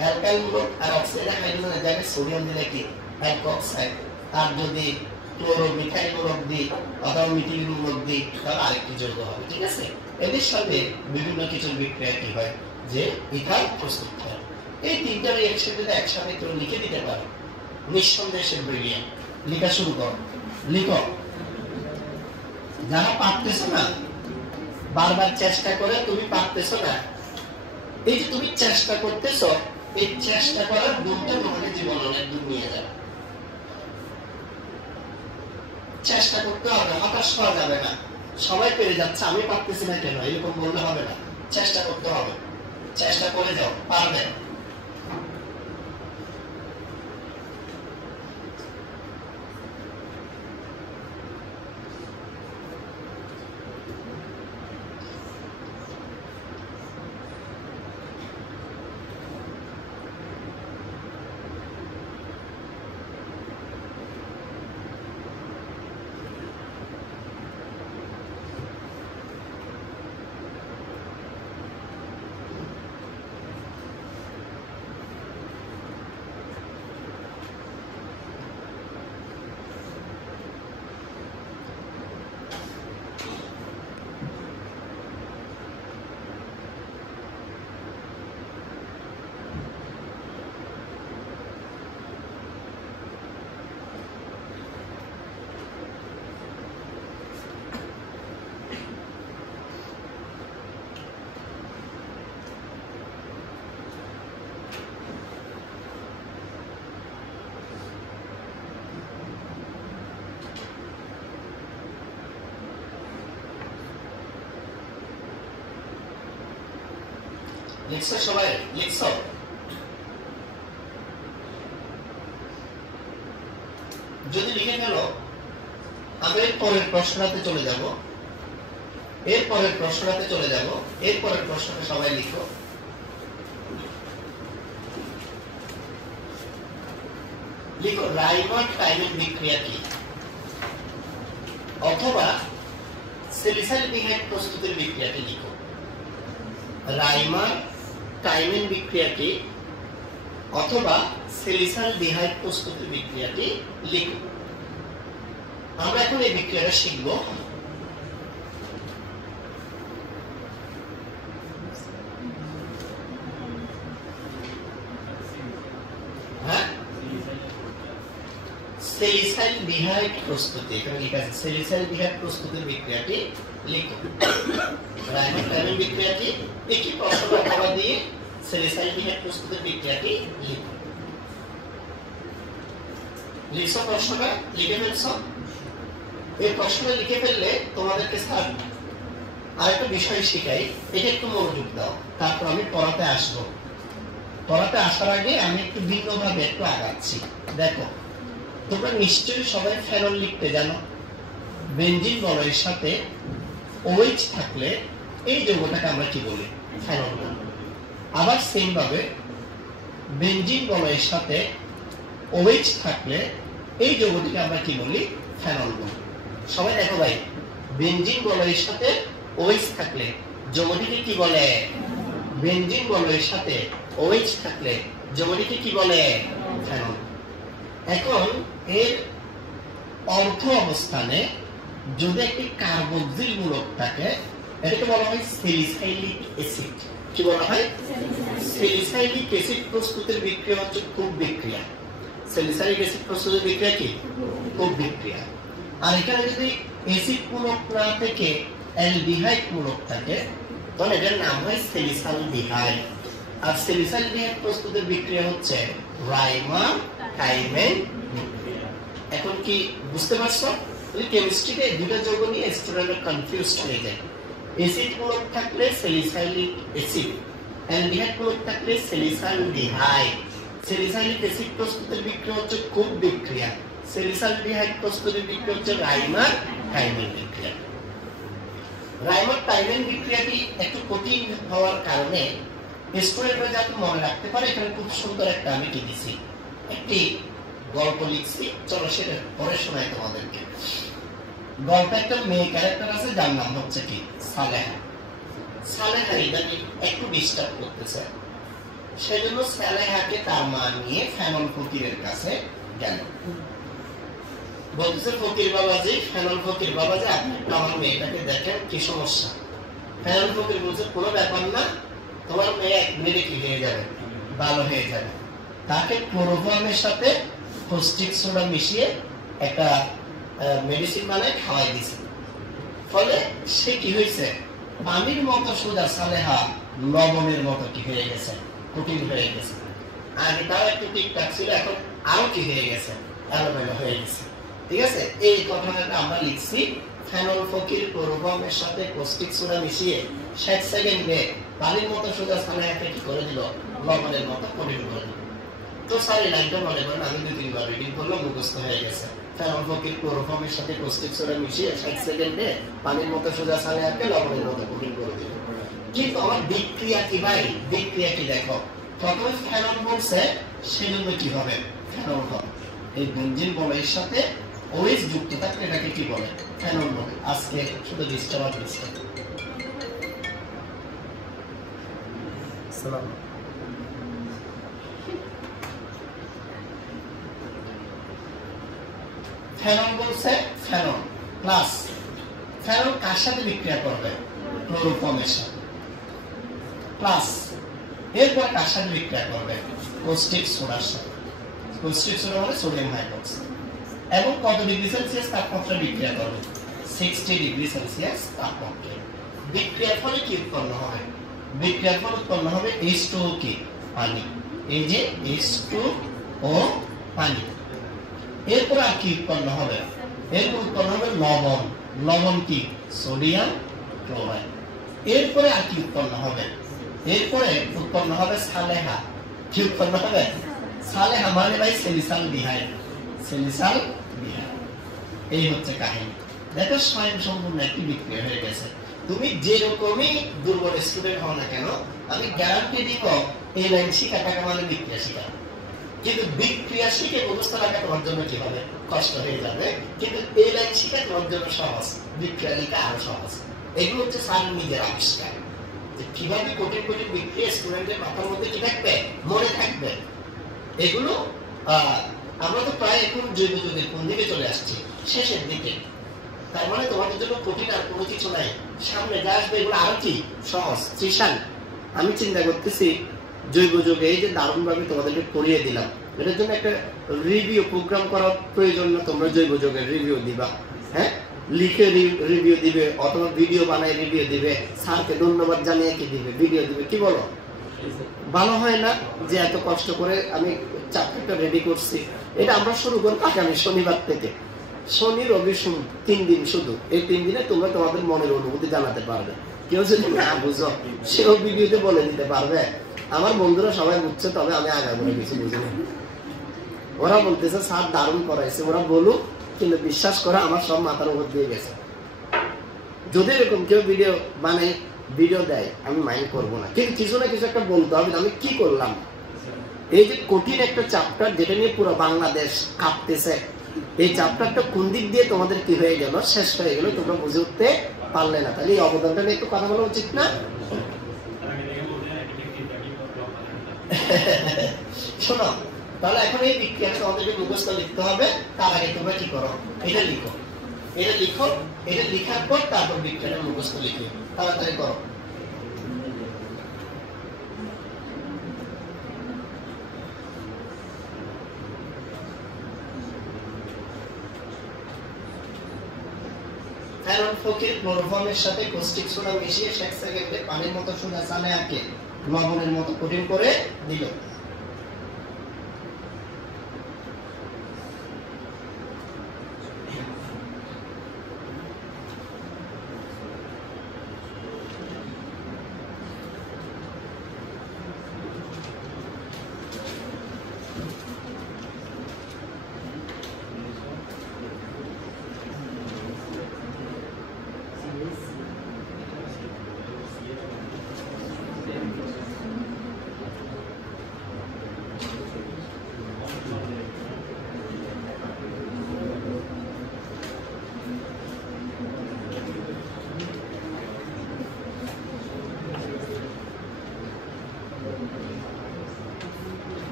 অ্যালকাইল মূলক আর অক্সাইডে হাইড্রোজেনের জায়গায় সোডিয়াম দিলে কি অ্যালকোক্সাইড, আর যদি ক্লোরো মিথাইল মূলক দিই অথবা মিথিলিন মূলক দিই তাহলে আরেকটি যৌগ হবে। ঠিক আছে, এদের সাথে বিভিন্ন কিছু বিক্রিয়া কি হয় যে ইথার প্রস্তুত হয়। এই তিনটা রিঅ্যাকশন যদি একসাথে কেউ লিখে দিতে পারে নিঃসন্দেহে সে ব্রিলিয়ান্ট। লেখা শুরু করো, লিখো। যারা পারতেছো না, বারবার চেষ্টা করে তুমি পারতেছো না, এই যে তুমি চেষ্টা করতেছো, এই চেষ্টা করার গুণটা তোমাকে জীবন অনেক দূর নিয়ে যাবে। চেষ্টা করতে হবে, হতাশ হওয়া যাবে না। সবাই পেরে যাচ্ছে, আমি পারতেছি না কেন এরকম বললে হবে না, চেষ্টা করতে হবে। চেষ্টা করে যাও, পারবে। লিখছো সবাই, লিখছো? যদি লিখে গেল আমি এর পরের প্রশ্নটাতে চলে যাব, এরপরের প্রশ্নটাতে চলে যাব। এরপরের প্রশ্নটা সবাই লিখো। লিখো রাইমার টাইমিং বিক্রিয়া কি, অথবা স্যালিসাইলডিহাইড প্রস্তুতির বিক্রিয়াটি লিখো। রাইমার টাইমিং বিক্রিয়াটি অথবা স্যালিসাইলডিহাইড প্রস্তুতির বিক্রিয়াটি লিখো। আমরা এখন এই বিক্রিয়াটা শিখব। হ্যাঁ, স্যালিসাইলডিহাইড প্রস্তুতি, এখানে লেখা আছে স্যালিসাইলডিহাইড প্রস্তুতির বিক্রিয়াটি লিখো। রাইমার টাইমিং বিক্রিয়াটি একই প্রশ্ন অথবা দিয়ে স্যালিসাইলডিহাইড প্রস্তুতির বিক্রিয়াটি লিখো। লিখছো প্রশ্নটা? লিখে ফেলছো? এই প্রশ্নটা লিখে ফেললে তোমাদেরকে স্যার আরেকটা বিষয় শিখাই, এটা একটু মনোযোগ দাও, তারপর আমি পড়াতে আসবো। পড়াতে আসার আগে আমি একটু ভিন্নভাবে একটু আগাচ্ছি। দেখো, তোমরা নিশ্চয়ই সবাই ফেনল লিখতে জানো। বেনজিন বলয়ের সাথে OH থাকলে এই যৌগটাকে আমরা কি বলি? ফেনল বলি। আবার সেম ভাবে বেনজিন বলয়ের সাথে OH থাকলে এই যৌগটিকে আমরা কি বলি? ফেনল বলি। সবাই দেখো ভাই, বেনজিন বলয়ের সাথে OH থাকলে যৌগটিকে কি বলে? বেনজিন বলয়ের সাথে OH থাকলে যৌগটিকে কি বলে? ফেনল। এখন এর অর্থ অবস্থানে যদি একটি কার্বক্সিল মূলক থাকে, এটাকে বলা হয় স্যালিসাইলিক অ্যাসিড। কি বলা হয়? স্যালিসাইলিক অ্যাসিড প্রস্তুতের বিক্রিয়া হচ্ছে খুব বিক্রিয়া। স্যালিসাইলিক অ্যাসিড প্রস্তুতের বিক্রিয়া কি? খুব বিক্রিয়া। আর এখানে যদি অ্যাসিড মূলক না থেকে অ্যালডিহাইড মূলক থাকে, তাহলে এটার নাম হয় স্যালিসালডিহাইড। আর স্যালিসালডিহাইড প্রস্তুতের বিক্রিয়া হচ্ছে রাইমার টাইমিং বিক্রিয়া। এখন কি বুঝতে পারছো? কেমিস্ট্রিতে দুটো যৌগ নিয়ে স্টুডেন্টরা কনফিউজড হয়ে যায়। অ্যাসিড মূলক থাকলে স্যালিসাইলিক অ্যাসিড, অ্যালডিহাইড মূলক থাকলে স্যালিসালডিহাইড। স্যালিসাইলিক অ্যাসিড প্রস্তুতের বিক্রিয়া হচ্ছে খুব বিক্রিয়া, স্যালিসালডিহাইড প্রস্তুতের বিক্রিয়া হচ্ছে রাইমার টাইমিং বিক্রিয়া। রাইমার টাইমিং বিক্রিয়াটি একটু কঠিন হওয়ার কারণে স্টুডেন্টরা যাতে মনে রাখতে পারে, এখানে খুব সুন্দর একটা আমি কি দিছি, একটি গল্প লিখছি। চলো সেটা পরে শোনাই তোমাদেরকে। গল্পে একটা মেয়ে ক্যারেক্টার আছে যার নাম হচ্ছে কি? সালেহা। সালেহা ইদানিং একটু ডিস্টার্ব করতেছে। সেজন্য সালেহাকে তার মা নিয়ে ফেনল ফকিরের কাছে গেল। বলতেছে ফকির বাবাজি, ফেনল ফকির বাবাজি, আপনি একটু আমার মেয়েটাকে দেখেন, কি সমস্যা? ফেনল ফকির বলছে কোনো ব্যাপার না, তোমার মেয়ে 1 মিনিটে কি হয়ে যাবে, ভালো হয়ে যাবে। তাকে ক্লোরোফর্মের সাথে কস্টিক সোডা মিশিয়ে একটা মেডিসিন বানায় খাওয়াই দিছে। ফলে সে কি হয়েছে, পানির মতো সোজা সালেহা লবণের মতো কি হয়ে গেছে, কঠিন হয়ে গেছে। আগে তাও একটু ঠিকঠাক ছিল, এখন আরো কি হয়ে গেছে, এলোমেলো হয়ে গেছে। ঠিক আছে, এই ঘটনাটা আমরা লিখছি। ফেনল ফকির ক্লোরোফর্মের সাথে কস্টিক সোডা মিশিয়ে 60 সেকেন্ডে পানির মতো সোজা সালেহাকে কি করে দিল, লবণের মতো কঠিন করে দিল। তো স্যার এই লাইনটা মনে করেন আমি 2-3 বার রিডিং করলাম, মুখস্থ হয়ে গেছে। ফেনল ফকির ক্লোরোফর্মের সাথে কস্টিক সোডা মিশিয়ে 60 সেকেন্ডে পানির মতো সোজা সালেহাকে লবণের মতো কঠিন করে দিল। কিন্তু আমার বিক্রিয়া কি ভাই, বিক্রিয়া কি দেখো, প্রথমে ফেনল বলছে, সেজন্য কি হবে, ফেনল হবে। এই বেনজিন বলয়ের সাথে ওএইচ যুক্ত থাকলে এটাকে কি বলে, ফেনল বলে। আজকে শুধু ডিস্টার্ব দিচ্ছে। সালাম। ফেনল বলছে, ফেনল প্লাস ফেনল কার সাথে বিক্রিয়া করবে, ক্লোরোফর্মের সাথে, প্লাস এরপর কার সাথে বিক্রিয়া করবে, কস্টিক সোডার সাথে। কস্টিক সোডা মানে সোডিয়াম হাইড্রোক্সাইড। এবং কত ডিগ্রি সেলসিয়াস তাপমাত্রা বিক্রিয়া করবে, 60 ডিগ্রি সেলসিয়াস তাপমাত্রায়। বিক্রিয়ার ফলে কি উৎপন্ন হবে, বিক্রিয়ার ফলে উৎপন্ন হবে H2O কি, পানি। এই যে H2O পানি। এরপর আর কি উৎপন্ন হবে, এরপর উৎপন্ন হবে লবণ। লবণ কি, সোডিয়াম ক্লোরাইড। এরপরে আর কি উৎপন্ন হবে, এরপরে উৎপন্ন হবে সালেহা। কি উৎপন্ন হবে, সালেহা মানে ভাই সেলিসাল ডিহাইড, সেলিসাল ডিহাইড। এই হচ্ছে কাহিনী। দেখো স্বয়ং সম্পূর্ণ একটি বিক্রিয়া হয়ে গেছে। তুমি যেরকমই দুর্বল স্টুডেন্ট হও না কেন, আমি গ্যারান্টি দিব এই লাইন শিখা টাকা মানে বিক্রিয়া শিখা। কিন্তু বিক্রিয়া শিখে মুখস্থ রাখা তোমার জন্য কি হবে, কষ্ট হয়ে যাবে। কিন্তু এই লাইন শিখা তোমার জন্য সহজ, বিক্রিয়া লেখা আরো সহজ। এগুলো হচ্ছে স্যার নিজের আবিষ্কার, যে কিভাবে কঠিন কঠিন বিক্রিয়া স্টুডেন্টের মাথার মধ্যে কি থাকবে, মনে থাকবে। এগুলো আমরা তো প্রায় এখন জৈব যুগের কোন দিকে চলে আসছি, শেষের দিকে। তার মানে তোমাদের জন্য কঠিন আর কোনো কিছু নাই, সামনে যা আসবে এগুলো আরো কি সহজ। ত্রিশাল আমি চিন্তা করতেছি জৈব যুগে এই যে দারুণ ভাবে তোমাদেরকে পড়িয়ে দিলাম, এটার জন্য একটা রিভিউ প্রোগ্রাম করার প্রয়োজন না? তোমরা জৈব যুগের রিভিউ দিবা, হ্যাঁ, লিখে রিভিউ দিবে, অথবা ভিডিও বানায় রিভিউ দিবে, স্যারকে ধন্যবাদ জানিয়ে কি দিবে, ভিডিও দিবে। কি বলো, ভালো হয় না? যে এত কষ্ট করে আমি চ্যাপ্টারটা রেডি করছি। এটা আমরা শুরু করব আগামী শনিবার থেকে, শনি রবি সোম 3 দিন শুধু। এই 3 দিনে তোমরা তোমাদের মনের অনুভূতি জানাতে পারবে। কেউ যদি না বুঝো সেও ভিডিওতে বলে দিতে পারবে। আমার বন্ধুরা সবাই বুঝছে, তবে আমি আগামী কিছু বুঝিনি। ওরা বলতেছে স্যার দারুণ করাইছে, ওরা বলুক, কিন্তু বিশ্বাস করে আমার সব মাথার উপর দিয়ে গেছে। যদি এরকম কেউ ভিডিও বানাই ভিডিও দেয় আমি মাইন্ড করবো না, কিন্তু কিছু না কিছু একটা বলতে হবে। আমি কি করলাম, এই যে কঠিন একটা চ্যাপ্টার যেটা নিয়ে পুরো বাংলাদেশ কাঁপতেছে, এই চ্যাপ্টারটা কোন দিক দিয়ে তোমাদের কি হয়ে গেল, শেষ হয়ে গেল, তোমরা বুঝে উঠতে পারলে না। তাহলে এই অবদানটা নিয়ে একটু কথা বলা উচিত না? শোনো, তাহলে এখন এই বিক্রিয়াটা তোমাদেরকে মুখস্থ লিখতে হবে। তার আগে তোমরা কি করো, এটা লিখো, এটা লিখো, এটা লিখার পর তারপর বিক্রিয়াটা মুখস্থ লিখো, তাড়াতাড়ি করো। ফেনল ফকির ক্লোরোফর্মের সাথে কস্টিক সোডা মিশিয়ে 60 সেকেন্ডে পানির মতো সোডা সালেহাকে লবণের মতো কঠিন করে দিল।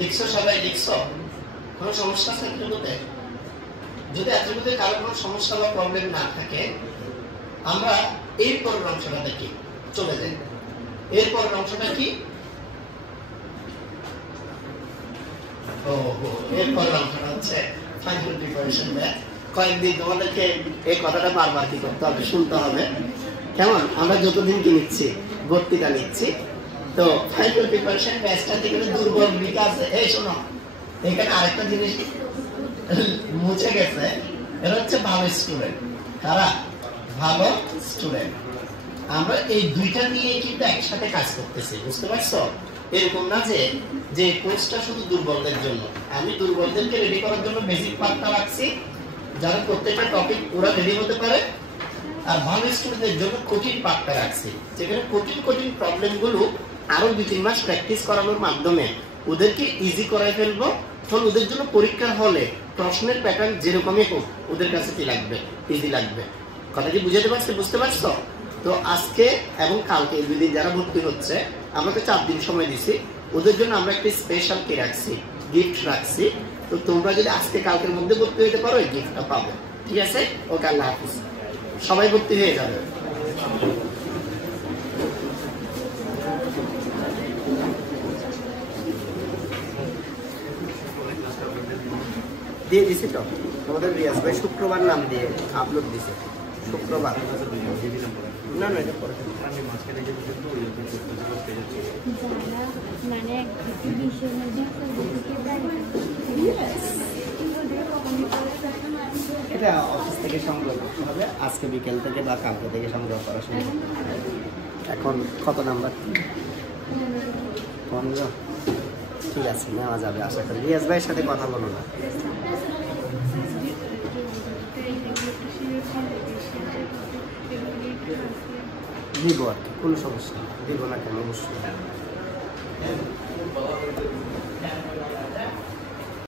লিখছো সবাই লিখছো? কোনো সমস্যা আছে অ্যাট্রিবিউটে? যদি অ্যাট্রিবিউটে কারো কোনো সমস্যা বা প্রবলেম না থাকে আমরা এর পরের অংশটা দেখি, চলে যাই। এর পরের অংশটা কি? এর পরের অংশটা হচ্ছে ফাইনাল প্রিপারেশন ব্যাচ। কয়েকদিন তোমাদেরকে এই কথাটা বারবার কি করতে হবে, শুনতে হবে। কেমন? আমরা যতদিন কি নিচ্ছি, ভর্তিটা নিচ্ছি। তো ফাইনাল প্রিপারেশন ব্যাচটা থেকে দুর্বল বিকাশ। এই শোনো, এখানে আরেকটা জিনিস মুছে গেছে, এটা হচ্ছে ভালো স্টুডেন্ট। কারা ভালো স্টুডেন্ট? আমরা এই দুইটা নিয়ে কিন্তু একসাথে কাজ করতেছি, বুঝতে পারছো? এরকম না যে যে কোর্সটা শুধু দুর্বলদের জন্য। আমি দুর্বলদেরকে রেডি করার জন্য বেসিক পার্টটা রাখছি, যারা প্রত্যেকটা টপিক ওরা রেডি হতে পারে। আর ভালো স্টুডেন্টদের জন্য কঠিন পার্টটা রাখছি, যেখানে কঠিন কঠিন প্রবলেমগুলো আরো 2-3 মাস প্র্যাকটিস করানোর মাধ্যমে ওদেরকে ইজি করাই ফেলবো। তখন ওদের জন্য পরীক্ষার হলে প্রশ্নের প্যাটার্ন যেরকমই হোক ওদের কাছে কি লাগবে, ইজি লাগবে। কথা কি বুঝাতে পারছো? বুঝতে পারছো? তো আজকে এবং কালকে এই 2 দিন যারা ভর্তি হচ্ছে, আমরা তো 4 দিন সময় দিছি, ওদের জন্য আমরা একটা স্পেশাল কি রাখছি, গিফট রাখছি। তো তোমরা যদি আজকে কালকের মধ্যে ভর্তি হতে পারো এই গিফটটা পাবে। ঠিক আছে? ওকে, আল্লাহ হাফিজ। সবাই ভর্তি হয়ে যাবে। দিয়ে দিছি তো তোমাদের রিয়াজ ভাই শুক্রবার নাম দিয়ে আপলোড দিছে। শুক্রবার না না, এটা পরে আমি মাঝখানে যে মানে এটা অফিস থেকে সংগ্রহ করতে হবে, আজকে বিকেল থেকে বা কালকে থেকে সংগ্রহ করা সম্ভব। এখন কত নাম্বার? 15। ঠিক আছে, নেওয়া যাবে আশা করি। রিয়াজ ভাইয়ের সাথে কথা বলো না। দিব আর কি, কোনো সমস্যা নেই, দিব না কেন, অবশ্যই।